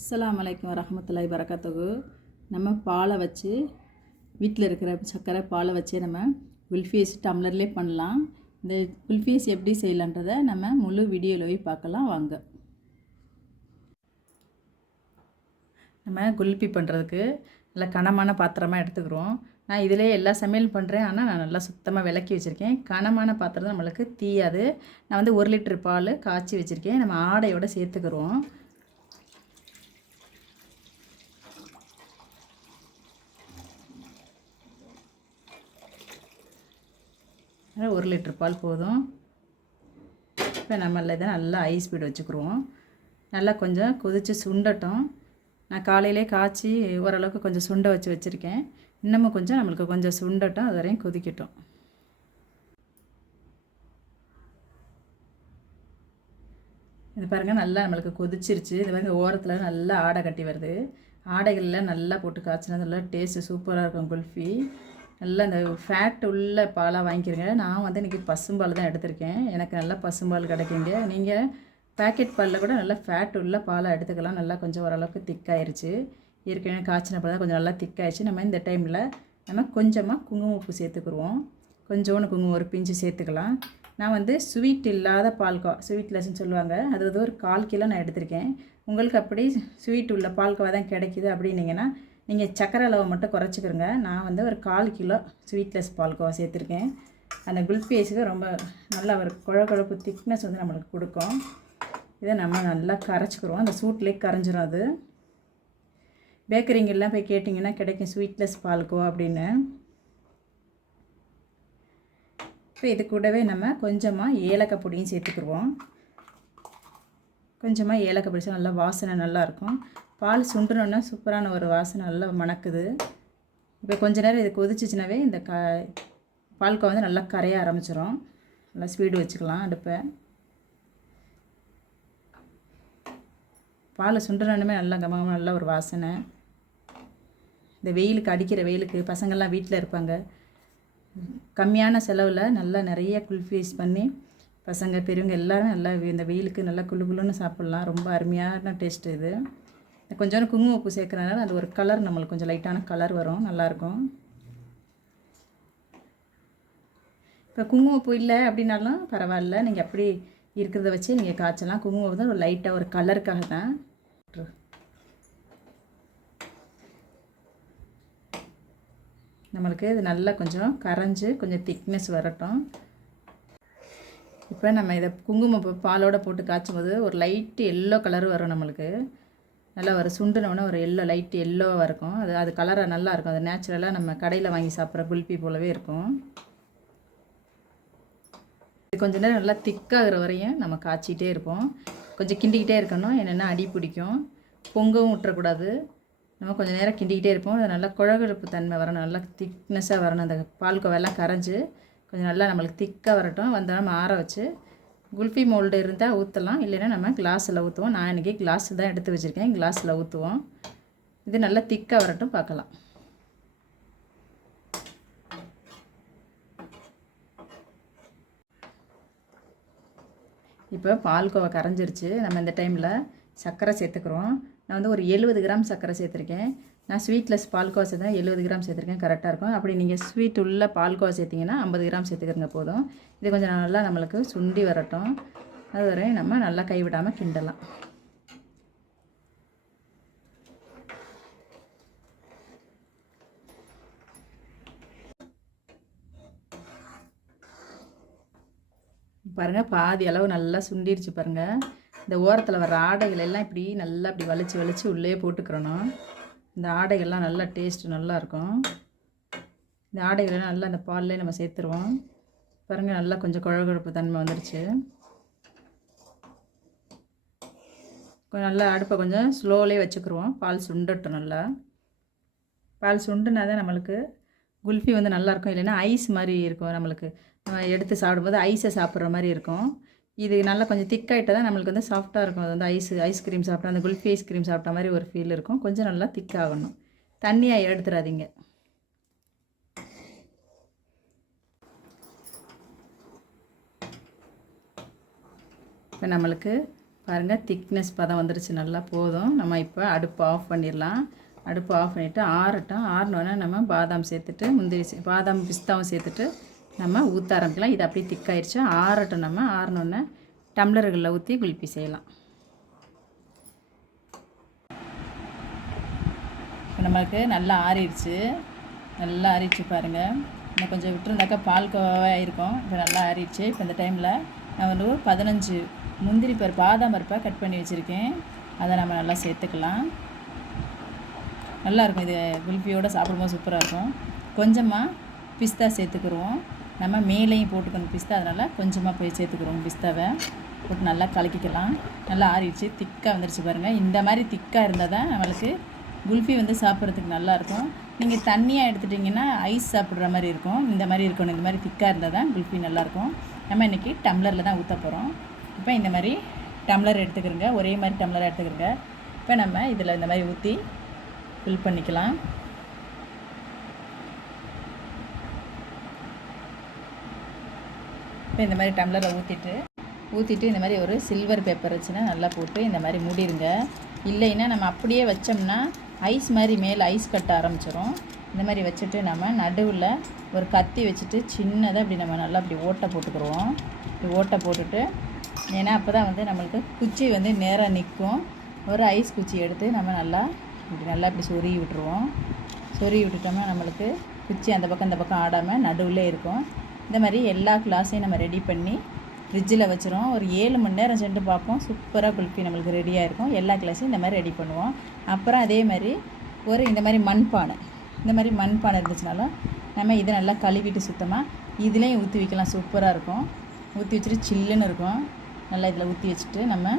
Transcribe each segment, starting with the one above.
அஸ்ஸலாமு அலைக்கும் வரஹ்மத்துல்லாஹி நம்ம பாலை வச்சு வீட்டில் இருக்கிற சர்க்கரை பாலை வச்சே நம்ம குல்ஃபீஸ் டம்ளர்லேயே பண்ணலாம். இந்த குல்ஃபீஸ் எப்படி செய்யலான்றதை நம்ம முழு வீடியோவில் போய் பார்க்கலாம். வாங்க. நம்ம குல்பி பண்ணுறதுக்கு நல்ல கனமான பாத்திரமாக எடுத்துக்கிறோம். நான் இதிலே எல்லா சமையலும் பண்ணுறேன். ஆனால் நான் நல்லா சுத்தமாக விளக்கி வச்சுருக்கேன். கனமான பாத்திரம் நம்மளுக்கு தீயாது நான் வந்து ஒரு லிட்டர் பால் காய்ச்சி வச்சுருக்கேன். நம்ம ஆடையோடு சேர்த்துக்கிறோம். ஒரு லிட்டர் பால் போதும். இப்போ நம்ம இதை நல்லா ஐ ஸ்பீடு வச்சுக்கிருவோம். நல்லா கொஞ்சம் கொதித்து சுண்டட்டும். நான் காலையிலே காய்ச்சி ஓரளவுக்கு கொஞ்சம் சுண்ட வச்சு வச்சுருக்கேன். இன்னமும் கொஞ்சம் நம்மளுக்கு கொஞ்சம் சுண்டட்டும் அது வரையும் கொதிக்கட்டும். இது பாருங்கள் நல்லா நம்மளுக்கு கொதிச்சிருச்சு. இது வந்து ஓரத்தில் நல்லா ஆடை கட்டி வருது. ஆடைகளில் நல்லா போட்டு காய்ச்சினா நல்லா டேஸ்ட்டு சூப்பராக இருக்கும் குல்ஃபி. நல்லா இந்த ஃபேட் உள்ள பாலாக வாங்கிக்கிறங்க. நான் வந்து இன்றைக்கி பசும்பால் தான் எடுத்திருக்கேன். எனக்கு நல்லா பசும்பால் கிடைக்குங்க. நீங்கள் பேக்கெட் பாலில் கூட நல்லா ஃபேட் உள்ள பாலாக எடுத்துக்கலாம். நல்லா கொஞ்சம் ஓரளவுக்கு திக்காயிருச்சு ஏற்கனவே காய்ச்சின பால் தான் கொஞ்சம் நல்லா திக்காயிடுச்சு நம்ம இந்த டைமில் நம்ம கொஞ்சமாக குங்குமப்பூ சேர்த்துக்குருவோம். கொஞ்சோண்டு குங்குமம் ஒரு பிஞ்சு சேர்த்துக்கலாம். நான் வந்து ஸ்வீட் இல்லாத பால்கோ ஸ்வீட்லெஸ்ன்னு சொல்லுவாங்க. அது வந்து ஒரு கால் கிலோ நான் எடுத்திருக்கேன். உங்களுக்கு அப்படி ஸ்வீட் உள்ள பால்கோவா தான் கிடைக்கிது அப்படின்னீங்கன்னா நீங்கள் சக்கரை அளவை மட்டும் குறைச்சிக்கிறங்க நான் வந்து ஒரு கால் கிலோ ஸ்வீட்லெஸ் பால்கோவா சேர்த்துருக்கேன். அந்த குல்ஃபேஸுக்கு ரொம்ப நல்லா ஒரு குழ குழப்பு திக்னஸ் வந்து நம்மளுக்கு கொடுக்கும். இதை நம்ம நல்லா கரைச்சிக்கிறோம் அந்த சூட்லேயே கரைஞ்சிரும் அது. பேக்கரிங்கெல்லாம் போய் கேட்டிங்கன்னா கிடைக்கும் ஸ்வீட்லெஸ் பால்கோவா அப்படின்னு. இப்போ இது கூடவே நம்ம கொஞ்சமாக ஏலக்காய் பொடியும் சேர்த்துக்குருவோம். கொஞ்சமாக ஏலக்காய் பொடி நல்லா வாசனை நல்லாயிருக்கும் பால் சுண்டுனோன்னா சூப்பரான ஒரு வாசனை நல்லா மணக்குது. இப்போ கொஞ்ச நேரம் இது கொதிச்சிச்சினாவே இந்த க பால்கோவா வந்து நல்லா கரைய ஆரம்பிச்சிடும் நல்லா ஸ்பீடு வச்சுக்கலாம் அடுப்பை. பால் சுண்டுனோடனே நல்லா கமகமாக நல்ல ஒரு வாசனை. இந்த வெயிலுக்கு அடிக்கிற வெயிலுக்கு பசங்கள்லாம் வீட்டில் இருப்பாங்க. கம்மியான செலவில் நல்லா நிறைய குல்ஃபீஸ் பண்ணி பசங்க பெரியவங்க எல்லோரும் நல்லா இந்த வெயிலுக்கு நல்லா குளு குழுன்னு சாப்பிட்லாம். ரொம்ப அருமையான டேஸ்ட் இது. கொஞ்சோண்டு குங்குமம் உப்பு சேர்க்குறதுனால அது ஒரு கலர் நம்மளுக்கு கொஞ்சம் லைட்டான கலர் வரும். நல்லாயிருக்கும் இப்போ குங்குமப்பூ இல்லை அப்படின்னாலும் பரவாயில்ல. நீங்கள் அப்படி இருக்கிறத வச்சு நீங்கள் காய்ச்சலாம். குங்குமம் தான் ஒரு லைட்டாக ஒரு கலருக்காக தான். நம்மளுக்கு இது நல்லா கொஞ்சம் கரைஞ்சி கொஞ்சம் திக்னஸ் வரட்டும். இப்போ நம்ம இதை குங்குமப்பூ பாலோடு போட்டு காய்ச்சும் போது ஒரு லைட்டு எல்லோ கலர் வரும் நம்மளுக்கு. நல்லா ஒரு சுண்டுனோடனே ஒரு எல்லோ லைட்டு எல்லோவாக இருக்கும். அது அது கலராக நல்லா இருக்கும். அது நேச்சுரலாக நம்ம கடையில் வாங்கி சாப்பிட்ற குல்பி போலவே இருக்கும். இது கொஞ்ச நேரம் நல்லா திக்காகிற வரையும் நம்ம காய்ச்சிக்கிட்டே இருப்போம். கொஞ்சம் கிண்டிக்கிட்டே இருக்கணும். என்னென்னா அடி பிடிக்கும். பொங்கவும் விட்டுறக்கூடாது நம்ம கொஞ்சம் நேரம் கிண்டிக்கிட்டே இருப்போம். அது நல்லா குழகுழப்பு தன்மை வரணும் நல்லா திக்னஸாக வரணும். அந்த பால் கோவெல்லாம் கரைஞ்சி கொஞ்சம் நல்லா நம்மளுக்கு திக்காக வரட்டும். வந்தால் நம்ம ஆற வச்சு குல்ஃபி மோல்டு இருந்தால் ஊற்றலாம் இல்லைன்னா நம்ம கிளாஸில் ஊற்றுவோம் நான் இன்றைக்கி கிளாஸ் தான் எடுத்து வச்சுருக்கேன். கிளாஸில் ஊற்றுவோம் இது நல்லா திக்காக வரட்டும். பார்க்கலாம். இப்போ பால்கோவா கரைஞ்சிருச்சு. நம்ம இந்த டைமில் சர்க்கரை சேர்த்துக்கிறோம். நான் வந்து ஒரு எழுபது கிராம் சர்க்கரை சேர்த்துருக்கேன். நான் ஸ்வீட்லெஸ் பால்கோவா சேர்த்தா எழுபது கிராம் சேர்த்துருக்கேன். கரெக்டாக இருக்கும். அப்படி நீங்கள் ஸ்வீட் உள்ள பால்கோவா சேர்த்திங்கன்னா ஐம்பது கிராம் சேர்த்துக்கிறங்க போதும். இது கொஞ்சம் நல்லா நம்மளுக்கு சுண்டி வரட்டும். அது வரையும் நம்ம நல்லா கைவிடாமல் கிண்டலாம். பாருங்கள் பாதி அளவு நல்லா சுண்டிருச்சு பாருங்கள் இந்த ஓரத்தில் வர ஆடைகள் எல்லாம் இப்படி நல்லா இப்படி வலிச்சு வலிச்சு உள்ளே போட்டுக்கிறணும். இந்த ஆடைகள்லாம் நல்லா டேஸ்ட்டு நல்லாயிருக்கும் இந்த ஆடைகள்லாம் நல்லா அந்த பால்லே நம்ம சேர்த்துருவோம். பாருங்கள் நல்லா கொஞ்சம் குழகுழப்பு தன்மை வந்துடுச்சு கொஞ்சம் நல்லா அடுப்பை கொஞ்சம் ஸ்லோலே வச்சுக்கிருவோம். பால் சுண்டட்டும் நல்லா. பால் சுண்டுனா தான் நம்மளுக்கு குல்ஃபி வந்து நல்லாயிருக்கும் இல்லைன்னா ஐஸ் மாதிரி இருக்கும் நம்மளுக்கு. நம்ம எடுத்து சாப்பிடும்போது ஐஸை சாப்பிட்ற மாதிரி இருக்கும். இது நல்லா கொஞ்சம் திக்காகிட்டால் தான் நம்மளுக்கு வந்து சாஃப்டாக இருக்கும். அது வந்து ஐஸ் ஐஸ்கிரீம் சாப்பிட்டா அந்த குல்ஃபி ஐஸ்கிரீம் சாப்பிட்ட மாதிரி ஒரு ஃபீல் இருக்கும். கொஞ்சம் நல்லா திக்காகணும் தண்ணியாக எடுத்துடாதீங்க இப்போ நம்மளுக்கு பாருங்கள் திக்னஸ் பதம் வந்துருச்சு. நல்லா போதும். நம்ம இப்போ அடுப்பு ஆஃப் பண்ணிடலாம். அடுப்பு ஆஃப் பண்ணிவிட்டு ஆறட்டும். ஆறினோடனே நம்ம பாதாம் சேர்த்துட்டு முந்திரி பாதாம் பிஸ்தாவும் சேர்த்துட்டு நம்ம ஊற்ற ஆரம்பிக்கலாம். இது அப்படியே திக்காயிருச்சு ஆறட்டும் நம்ம. ஆறினோன்னே டம்ளர்களில் ஊற்றி குளிப்பி செய்யலாம். இப்போ நமக்கு நல்லா ஆறிடுச்சு. நல்லா ஆறிடுச்சு பாருங்கள் இன்னும் கொஞ்சம் விட்டுருந்தாக்கா பால் கோவாக இருக்கும் இப்போ நல்லா ஆறிடுச்சு. இப்போ இந்த டைமில் நான் வந்து ஒரு பதினஞ்சு முந்திரி பருப்பு பாதாம் பருப்பை கட் பண்ணி வச்சுருக்கேன். அதை நம்ம நல்லா சேர்த்துக்கலாம். நல்லா இருக்கும். இது குல்ஃபியோடு சாப்பிடும்போது சூப்பராக இருக்கும். கொஞ்சமாக பிஸ்தா சேர்த்துக்குருவோம். நம்ம மேலேயும் போட்டுக்கணும் பிஸ்தா. அதனால் கொஞ்சமாக போய் சேர்த்துக்கிறோம் பிஸ்தாவை. போட்டு நல்லா கலக்கிக்கலாம். நல்லா ஆறிடுச்சு. திக்காக வந்துருச்சு பாருங்கள் இந்த மாதிரி திக்காக இருந்தால் தான் நம்மளுக்கு குல்ஃபி வந்து சாப்பிட்றதுக்கு நல்லாயிருக்கும் நீங்கள் தண்ணியாக எடுத்துட்டிங்கன்னா ஐஸ் சாப்பிட்ற மாதிரி இருக்கும். இந்த மாதிரி இருக்கணும். இந்த மாதிரி திக்காக இருந்தால் தான் குல்ஃபி நல்லாயிருக்கும் நம்ம இன்றைக்கி டம்ளரில் தான் ஊற்ற போகிறோம் இப்போ இந்த மாதிரி டம்ளர் எடுத்துக்கிறோங்க. ஒரே மாதிரி டம்ளராக எடுத்துக்கிறோங்க. இப்போ நம்ம இதில் இந்த மாதிரி ஊற்றி ஃபில் பண்ணிக்கலாம். இப்போ இந்த மாதிரி டம்ளரில் ஊற்றிட்டு ஊற்றிட்டு இந்த மாதிரி ஒரு சில்வர் பேப்பர் வச்சுன்னா நல்லா போட்டு இந்த மாதிரி மூடிடுங்க. இல்லைன்னா நம்ம அப்படியே வச்சோம்னா ஐஸ் மாதிரி மேலே ஐஸ் கட்ட ஆரம்பிச்சிடும் இந்த மாதிரி வச்சுட்டு நம்ம நடுவில் ஒரு கத்தி வச்சுட்டு சின்னதாக இப்படி நம்ம நல்லா இப்படி ஓட்டை போட்டுக்கிடுவோம் இப்படி ஓட்டை போட்டுட்டு ஏன்னா அப்போ தான் வந்து நம்மளுக்கு குச்சி வந்து நேராக நிற்கும் ஒரு ஐஸ் குச்சி எடுத்து நம்ம நல்லா இப்படி நல்லா இப்படி சொருகி விட்டுருவோம். சொருகி விட்டுட்டோம்னா நம்மளுக்கு குச்சி அந்த பக்கம் இந்த பக்கம் ஆடாமல் நடுவில் இருக்கும். இந்த மாதிரி எல்லா கிளாஸையும் நம்ம ரெடி பண்ணி ஃப்ரிட்ஜில் வச்சுருவோம். ஒரு ஏழு மணி நேரம் சென்று பார்ப்போம். சூப்பராக குல்ஃபி நம்மளுக்கு ரெடியாக இருக்கும். எல்லா கிளாஸையும் இந்த மாதிரி ரெடி பண்ணுவோம். அப்புறம் அதே மாதிரி ஒரு இந்த மாதிரி மண்பானை. இந்த மாதிரி மண்பானை இருந்துச்சுனாலும் நம்ம இதை நல்லா கழுவிட்டு சுத்தமாக இதுலேயும் ஊற்றி வைக்கலாம். சூப்பராக இருக்கும். ஊற்றி வச்சுட்டு சில்லுன்னு இருக்கும். நல்லா இதில் ஊற்றி வச்சுட்டு நம்ம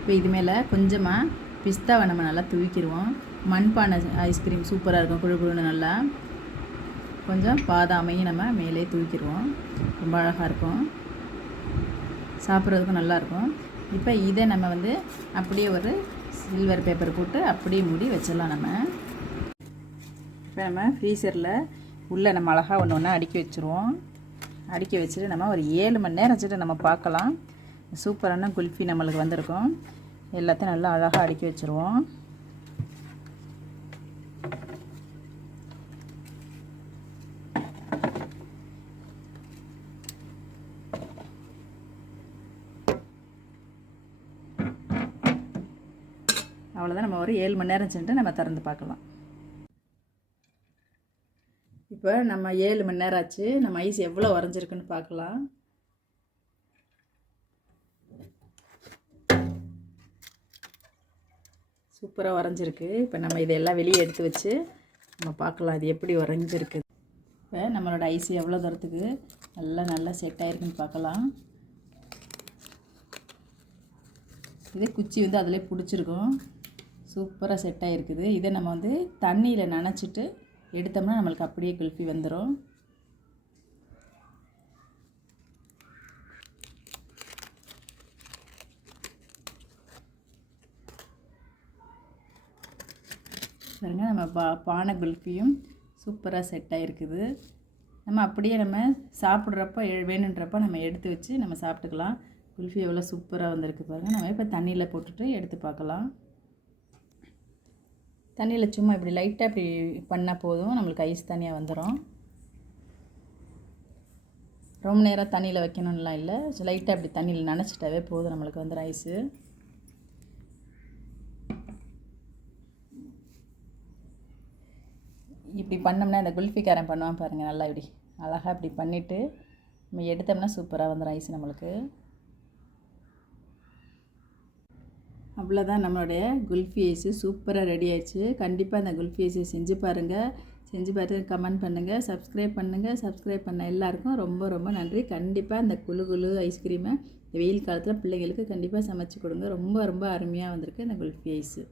இப்போ இது மேலே கொஞ்சமாக பிஸ்தாவை நம்ம நல்லா தூக்கிடுவோம். மண்பானை ஐஸ்கிரீம் சூப்பராக இருக்கும். குழு குழுன்னு நல்லா. கொஞ்சம் பாதாமையும் நம்ம மேலே தூக்கிடுவோம். ரொம்ப அழகாக இருக்கும். சாப்பிட்றதுக்கும் நல்லாயிருக்கும் இப்போ இதை நம்ம வந்து அப்படியே ஒரு சில்வர் பேப்பர் போட்டு அப்படியே மூடி வச்சிடலாம் நம்ம. இப்போ நம்ம ஃப்ரீசரில் உள்ளே நம்ம அழகாக ஒன்று ஒன்றா அடுக்கி வச்சுருவோம். அடுக்கி வச்சுட்டு நம்ம ஒரு ஏழு மணி நேரம் வச்சுட்டு நம்ம பார்க்கலாம். சூப்பரான குல்ஃபி நம்மளுக்கு வந்திருக்கும். எல்லாத்தையும் நல்லா அழகாக அடுக்கி வச்சுருவோம். அவ்வளோதான் நம்ம ஒரு ஏழு மணி நேரம் சென்று நம்ம திறந்து பார்க்கலாம். இப்போ நம்ம ஏழு மணி நேரம் ஆச்சு. நம்ம ஐஸ் எவ்வளோ உறைஞ்சிருக்குன்னு பார்க்கலாம். சூப்பராக உறைஞ்சிருக்கு. இப்போ நம்ம இதெல்லாம் வெளியே எடுத்து வச்சு நம்ம பார்க்கலாம். அது எப்படி உறைஞ்சிருக்கு. இப்போ நம்மளோட ஐஸ் எவ்வளோ தூரத்துக்கு நல்லா நல்லா செட் ஆகிருக்குன்னு பார்க்கலாம். இதே குச்சி வந்து அதிலே பிடிச்சிருக்கும். சூப்பராக செட் ஆகிருக்குது இதை நம்ம வந்து தண்ணியில் நனைச்சிட்டு எடுத்தோம்னா நம்மளுக்கு அப்படியே குல்ஃபி வந்துடும் பாருங்க நம்ம பா பானை குல்ஃபியும் சூப்பராக செட் ஆகிருக்குது நம்ம அப்படியே நம்ம சாப்பிட்றப்ப எ- வேணுன்றப்ப நம்ம எடுத்து வச்சு நம்ம சாப்பிட்டுக்கலாம். குல்ஃபி எவ்வளோ சூப்பராக வந்திருக்கு பாருங்கள் நம்ம இப்போ தண்ணியில் போட்டுட்டு எடுத்து பார்க்கலாம். தண்ணியில் சும்மா இப்படி லைட்டாக இப்படி பண்ணால் போதும். நம்மளுக்கு ஐஸ் தனியாக வந்துடும் ரொம்ப நேரம் தண்ணியில் வைக்கணும்லாம் இல்லை. லைட்டாக இப்படி தண்ணியில் நினச்சிட்டாவே போதும் நம்மளுக்கு வந்துடும் ஐஸு இப்படி பண்ணோம்னா இந்த குல்ஃபிக்காரன் பண்ணுவான் பாருங்கள் நல்லா இப்படி அழகாக இப்படி பண்ணிவிட்டு நம்ம எடுத்தோம்னா சூப்பராக வந்துடும் ஐஸ் நம்மளுக்கு. அவ்வளோதான் நம்மளுடைய குல்ஃபி ஐஸு சூப்பராக ரெடி ஆயிடுச்சு. கண்டிப்பாக அந்த குல்ஃபி ஐஸை செஞ்சு பாருங்கள் செஞ்சு பார்த்து கமெண்ட் பண்ணுங்கள் சப்ஸ்கிரைப் பண்ணுங்கள் சப்ஸ்கிரைப் பண்ண எல்லாருக்கும் ரொம்ப ரொம்ப நன்றி. கண்டிப்பாக இந்த குழு குழு ஐஸ்கிரீமை வெயில் காலத்தில் பிள்ளைங்களுக்கு கண்டிப்பாக சமைச்சு கொடுங்க. ரொம்ப ரொம்ப அருமையாக வந்திருக்கு இந்த குல்ஃபி ஐஸு